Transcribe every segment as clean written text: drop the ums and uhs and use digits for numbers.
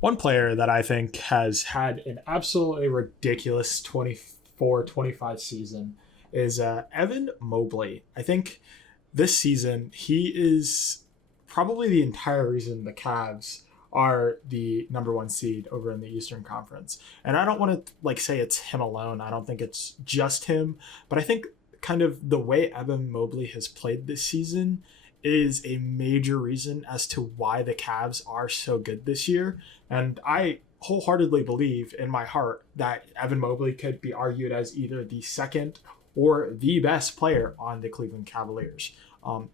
One player that I think has had an absolutely ridiculous 24-25 season is Evan Mobley. I think this season he is probably the entire reason the Cavs are the number one seed over in the Eastern Conference. And I don't want to say it's him alone. I don't think it's just him, but I think kind of the way Evan Mobley has played this season is a major reason as to why the Cavs are so good this year. And I wholeheartedly believe in my heart that Evan Mobley could be argued as either the second or the best player on the Cleveland Cavaliers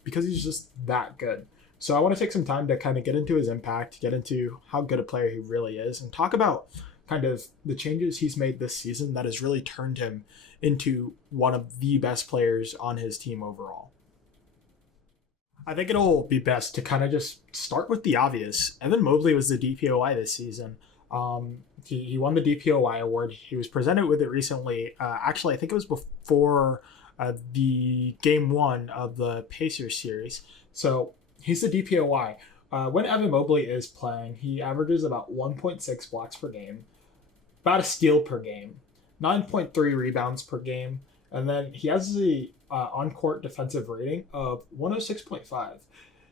because he's just that good. So I want to take some time to kind of get into his impact, get into how good a player he really is, and talk about kind of the changes he's made this season that has really turned him into one of the best players on his team overall. I think it'll be best to kind of just start with the obvious. Evan Mobley was the DPOI this season. He won the DPOI award. He was presented with it recently. Actually, I think it was before the game one of the Pacers series. So he's the DPOI. When Evan Mobley is playing, he averages about 1.6 blocks per game, about a steal per game, 9.3 rebounds per game, and then he has the on-court defensive rating of 106.5.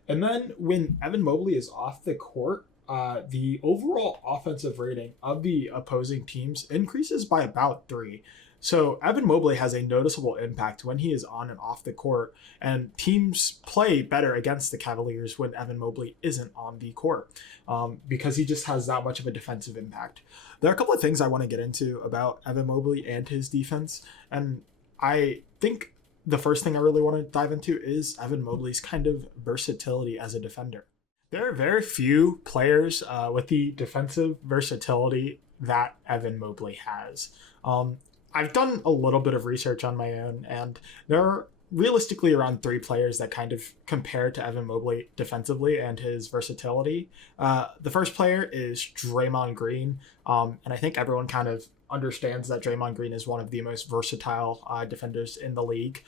And then when Evan Mobley is off the court, the overall offensive rating of the opposing teams increases by about 3. So Evan Mobley has a noticeable impact when he is on and off the court, and teams play better against the Cavaliers when Evan Mobley isn't on the court because he just has that much of a defensive impact. There are a couple of things I want to get into about Evan Mobley and his defense, and I think the first thing I really want to dive into is Evan Mobley's kind of versatility as a defender. There are very few players with the defensive versatility that Evan Mobley has. I've done a little bit of research on my own, and there are realistically around 3 players that kind of compare to Evan Mobley defensively and his versatility. The first player is Draymond Green, and I think everyone kind of understands that Draymond Green is one of the most versatile defenders in the league,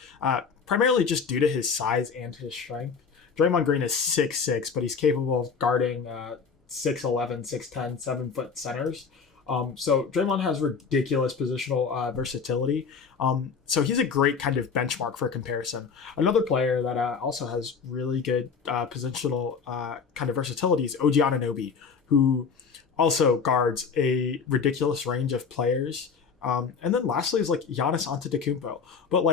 primarily just due to his size and his strength. Draymond Green is 6'6", but he's capable of guarding 6'11", 6'10", 7-foot centers. So Draymond has ridiculous positional versatility. So he's a great kind of benchmark for comparison. Another player that also has really good positional kind of versatility is OG Anunoby, who also guards a ridiculous range of players. And then lastly is Giannis Antetokounmpo. But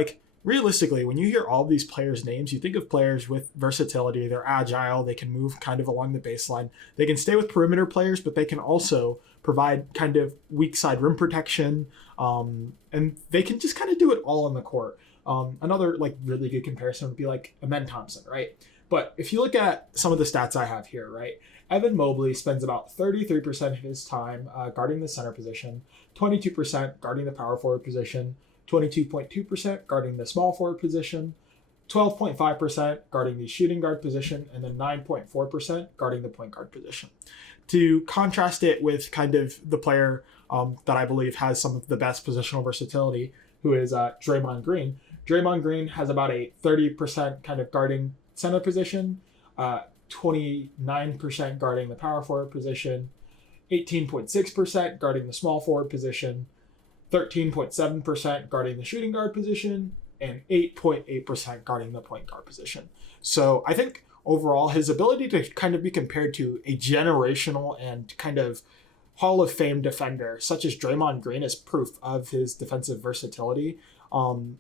realistically, when you hear all of these players' names, you think of players with versatility. They're agile. They can move kind of along the baseline. They can stay with perimeter players, but they can also provide kind of weak side rim protection. And they can just kind of do it all on the court. Another really good comparison would be Amen Thompson, right? But if you look at some of the stats I have here, right? Evan Mobley spends about 33% of his time guarding the center position, 22% guarding the power forward position, 22.2% guarding the small forward position, 12.5% guarding the shooting guard position, and then 9.4% guarding the point guard position. To contrast it with kind of the player that I believe has some of the best positional versatility, who is Draymond Green. Draymond Green has about a 30% kind of guarding center position, 29% guarding the power forward position, 18.6% guarding the small forward position, 13.7% guarding the shooting guard position, and 8.8% guarding the point guard position. So I think overall his ability to kind of be compared to a generational and kind of Hall of Fame defender such as Draymond Green is proof of his defensive versatility. And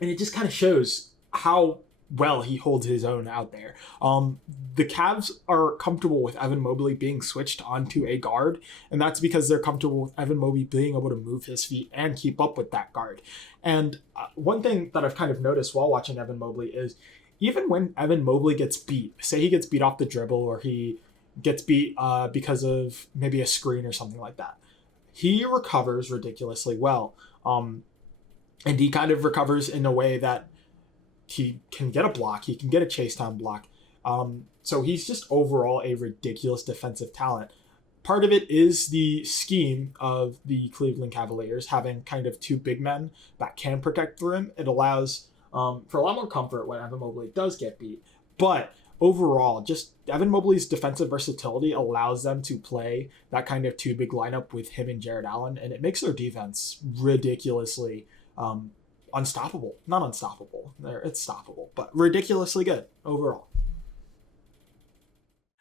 it just kind of shows how well he holds his own out there. The Cavs are comfortable with Evan Mobley being switched onto a guard, and that's because they're comfortable with Evan Mobley being able to move his feet and keep up with that guard. And one thing that I've kind of noticed while watching Evan Mobley is even when Evan Mobley gets beat, say he gets beat off the dribble or he gets beat because of maybe a screen or something like that, he recovers ridiculously well. And he kind of recovers in a way that he can get a block, he can get a chase down block. So he's just overall a ridiculous defensive talent. Part of it is the scheme of the Cleveland Cavaliers having kind of 2 big men that can protect the rim. It allows for a lot more comfort when Evan Mobley does get beat. But overall, just Evan Mobley's defensive versatility allows them to play that kind of two big lineup with him and Jared Allen, and it makes their defense ridiculously unstoppable. Not unstoppable. It's stoppable, but ridiculously good overall.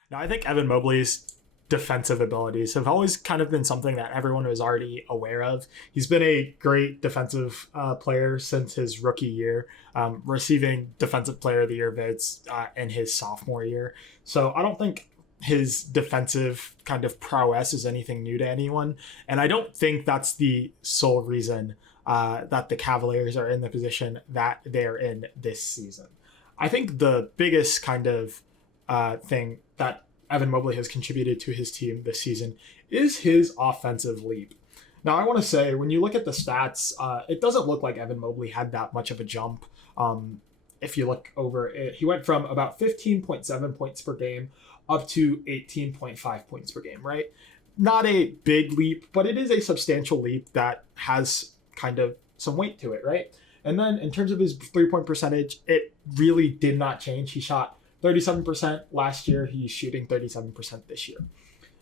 Now, I think Evan Mobley's defensive abilities have always kind of been something that everyone was already aware of. He's been a great defensive player since his rookie year, receiving Defensive Player of the Year bids in his sophomore year. So I don't think his defensive kind of prowess is anything new to anyone. And I don't think that's the sole reason that the Cavaliers are in the position that they're in this season. I think the biggest kind of thing that Evan Mobley has contributed to his team this season is his offensive leap. Now, I want to say, when you look at the stats, it doesn't look like Evan Mobley had that much of a jump. If you look over it, he went from about 15.7 points per game up to 18.5 points per game, right? Not a big leap, but it is a substantial leap that has kind of some weight to it, right? And then in terms of his three-point percentage, it really did not change. He shot 37% last year. He's shooting 37% this year.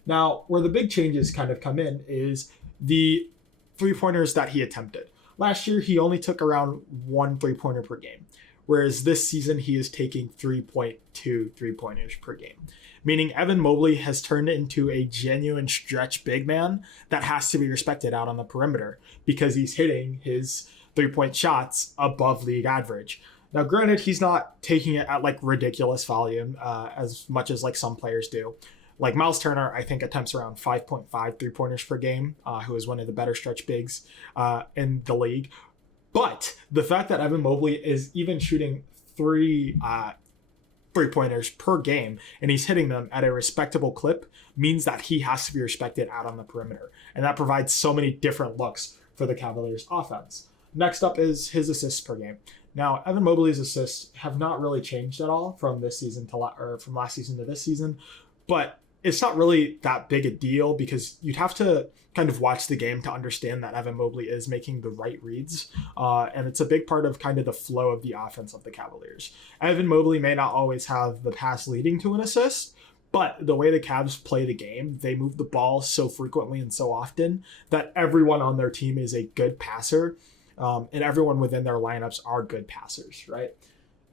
Now, where the big changes kind of come in is the three-pointers that he attempted. Last year, he only took around 1 three-pointer per game, whereas this season, he is taking 3.2 three-pointers per game, meaning Evan Mobley has turned into a genuine stretch big man that has to be respected out on the perimeter because he's hitting his three-point shots above league average. Now, granted, he's not taking it at like ridiculous volume as much as like some players do. Like Miles Turner, I think attempts around 5.5 three-pointers per game, who is one of the better stretch bigs in the league. But the fact that Evan Mobley is even shooting three-pointers per game and he's hitting them at a respectable clip means that he has to be respected out on the perimeter. And that provides so many different looks for the Cavaliers offense. Next up is his assists per game. Now, Evan Mobley's assists have not really changed at all from this season to from last season to this season, but it's not really that big a deal because you'd have to kind of watch the game to understand that Evan Mobley is making the right reads, and it's a big part of kind of the flow of the offense of the Cavaliers. Evan Mobley may not always have the pass leading to an assist, but the way the Cavs play the game, they move the ball so frequently and so often that everyone on their team is a good passer. And everyone within their lineups are good passers, right?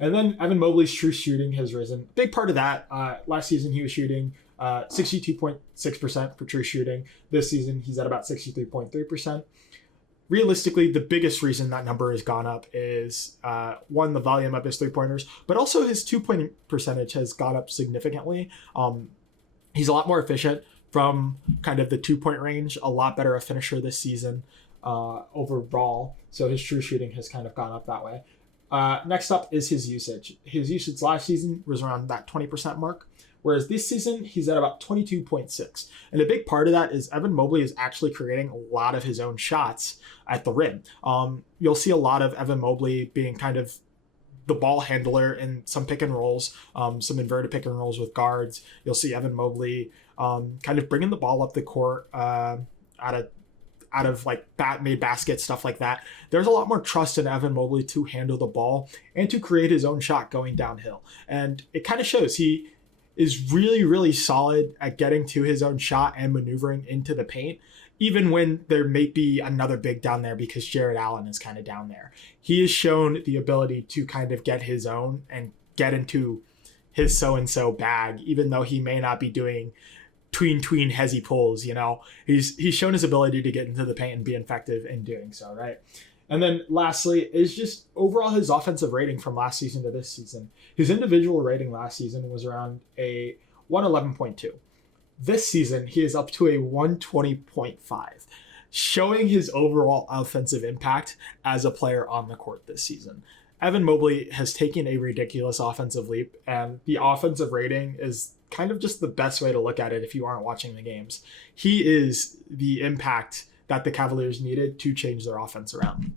And then Evan Mobley's true shooting has risen. Big part of that, last season he was shooting 62.6% for true shooting. This season he's at about 63.3%. Realistically, the biggest reason that number has gone up is one, the volume of his three-pointers, but also his two-point percentage has gone up significantly. He's a lot more efficient from kind of the two-point range, a lot better a finisher this season. Overall, so his true shooting has kind of gone up that way. Next up is his usage. His usage last season was around that 20% mark, whereas this season he's at about 22.6. And a big part of that is Evan Mobley is actually creating a lot of his own shots at the rim. You'll see a lot of Evan Mobley being kind of the ball handler in some pick and rolls, some inverted pick and rolls with guards. You'll see Evan Mobley kind of bringing the ball up the court out of like made baskets, stuff like that. There's a lot more trust in Evan Mobley to handle the ball and to create his own shot going downhill. And it kind of shows he is really, really solid at getting to his own shot and maneuvering into the paint, even when there may be another big down there because Jared Allen is kind of down there. He has shown the ability to kind of get his own and get into his so-and-so bag, even though he may not be doing tween hezzy pulls, you know. He's shown his ability to get into the paint and be effective in doing so, right? And then lastly is just overall his offensive rating from last season to this season. His individual rating last season was around a 111.2. This season, he is up to a 120.5, showing his overall offensive impact as a player on the court this season. Evan Mobley has taken a ridiculous offensive leap, and the offensive rating is kind of just the best way to look at it if you aren't watching the games. He is the impact that the Cavaliers needed to change their offense around.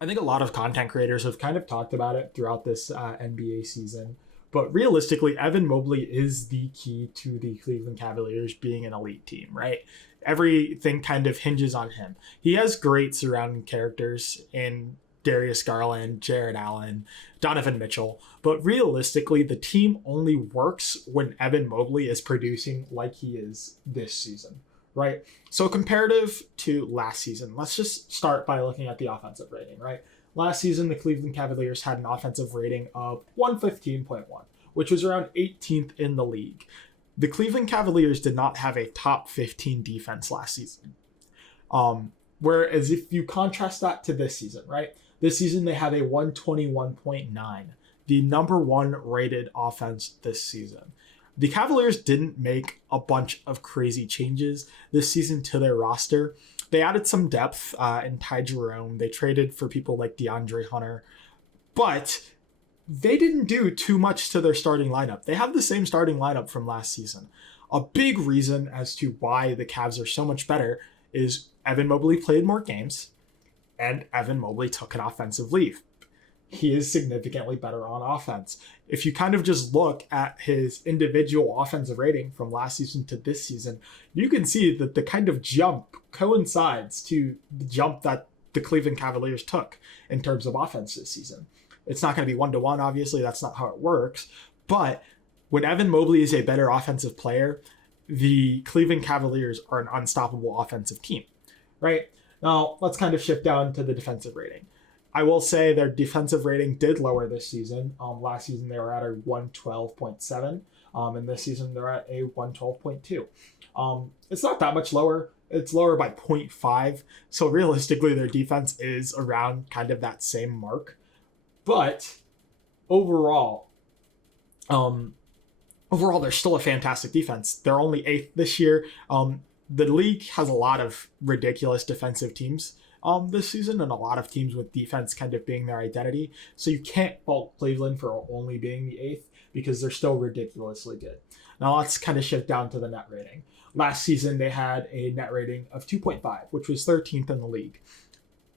I think a lot of content creators have kind of talked about it throughout this NBA season, but realistically, Evan Mobley is the key to the Cleveland Cavaliers being an elite team, right? Everything kind of hinges on him. He has great surrounding characters in Darius Garland, Jared Allen, Donovan Mitchell. But realistically, the team only works when Evan Mobley is producing like he is this season, right? So comparative to last season, let's just start by looking at the offensive rating, right? Last season, the Cleveland Cavaliers had an offensive rating of 115.1, which was around 18th in the league. The Cleveland Cavaliers did not have a top 15 defense last season. Whereas if you contrast that to this season, right? This season, they have a 121.9, the number one rated offense this season. The Cavaliers didn't make a bunch of crazy changes this season to their roster. They added some depth in Ty Jerome. They traded for people like DeAndre Hunter. But they didn't do too much to their starting lineup. They have the same starting lineup from last season. A big reason as to why the Cavs are so much better is Evan Mobley played more games, and Evan Mobley took an offensive leave. He is significantly better on offense. If you kind of just look at his individual offensive rating from last season to this season, you can see that the kind of jump coincides to the jump that the Cleveland Cavaliers took in terms of offense this season. It's not going to be one-to-one, obviously. That's not how it works. But when Evan Mobley is a better offensive player, the Cleveland Cavaliers are an unstoppable offensive team, right? Now, let's kind of shift down to the defensive rating. I will say their defensive rating did lower this season. Last season, they were at a 112.7, and this season, they're at a 112.2. It's not that much lower. It's lower by 0.5. So realistically, their defense is around kind of that same mark. But overall, they're still a fantastic defense. They're only 8th this year. The league has a lot of ridiculous defensive teams this season, and a lot of teams with defense kind of being their identity. So you can't fault Cleveland for only being the 8th because they're still ridiculously good. Now let's kind of shift down to the net rating. Last season, they had a net rating of 2.5, which was 13th in the league.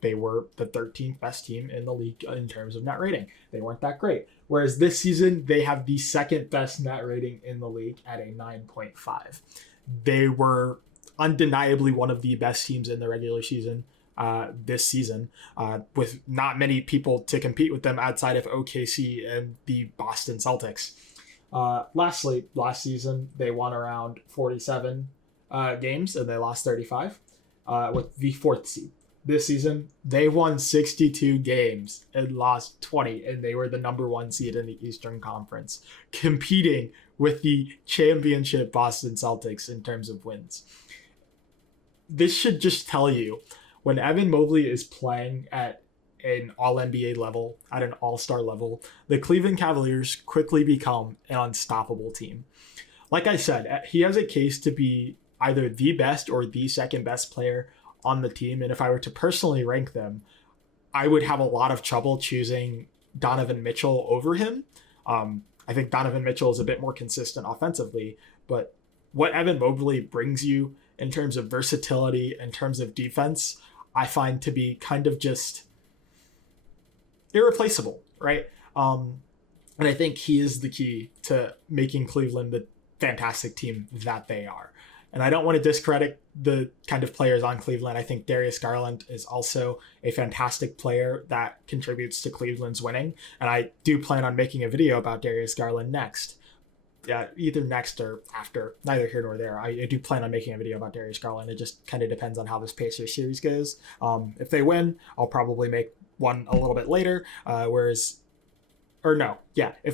They were the 13th best team in the league in terms of net rating. They weren't that great. Whereas this season, they have the second best net rating in the league at a 9.5. They were undeniably one of the best teams in the regular season this season, with not many people to compete with them outside of OKC and the Boston Celtics. Lastly, last season, they won around 47 games and they lost 35 with the 4th seed. This season, they won 62 games and lost 20, and they were the number 1 seed in the Eastern Conference, competing with the championship Boston Celtics in terms of wins. This should just tell you, when Evan Mobley is playing at an All-NBA level, at an All-Star level, the Cleveland Cavaliers quickly become an unstoppable team. Like I said, he has a case to be either the best or the second best player on the team, and if I were to personally rank them, I would have a lot of trouble choosing Donovan Mitchell over him. I think Donovan Mitchell is a bit more consistent offensively, but what Evan Mobley brings you in terms of versatility, in terms of defense, I find to be kind of just irreplaceable, right? And I think he is the key to making Cleveland the fantastic team that they are. And I don't want to discredit the kind of players on Cleveland. I think Darius Garland is also a fantastic player that contributes to Cleveland's winning. And I do plan on making a video about Darius Garland next. Either next or after, neither here nor there. I do plan on making a video about Darius Garland. It just kind of depends on how this Pacers series goes. If they win, I'll probably make one a little bit later. If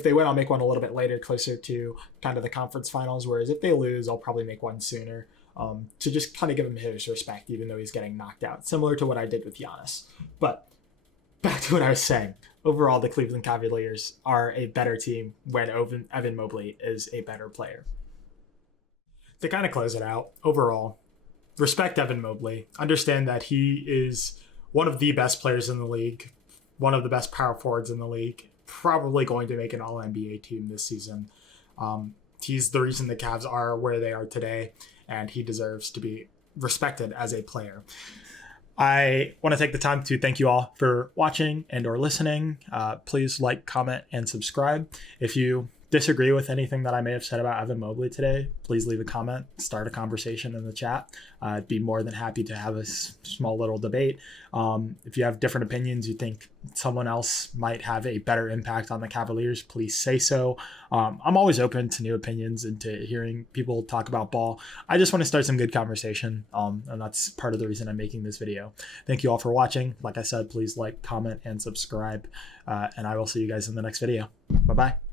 they win, I'll make one a little bit later, closer to kind of the conference finals. Whereas if they lose, I'll probably make one sooner to just kind of give him his respect, even though he's getting knocked out, similar to what I did with Giannis. But back to what I was saying. Overall, the Cleveland Cavaliers are a better team when Evan Mobley is a better player. To kind of close it out, overall, respect Evan Mobley. Understand that he is one of the best players in the league, one of the best power forwards in the league, probably going to make an All-NBA team this season. He's the reason the Cavs are where they are today, and he deserves to be respected as a player. I want to take the time to thank you all for watching and or listening. Please like, comment, and subscribe. If you disagree with anything that I may have said about Evan Mobley today, please leave a comment, start a conversation in the chat. I'd be more than happy to have a small little debate. If you have different opinions, you think someone else might have a better impact on the Cavaliers, please say so. I'm always open to new opinions and to hearing people talk about ball. I just want to start some good conversation, and that's part of the reason I'm making this video. Thank you all for watching. Like I said, please like, comment, and subscribe, and I will see you guys in the next video. Bye-bye.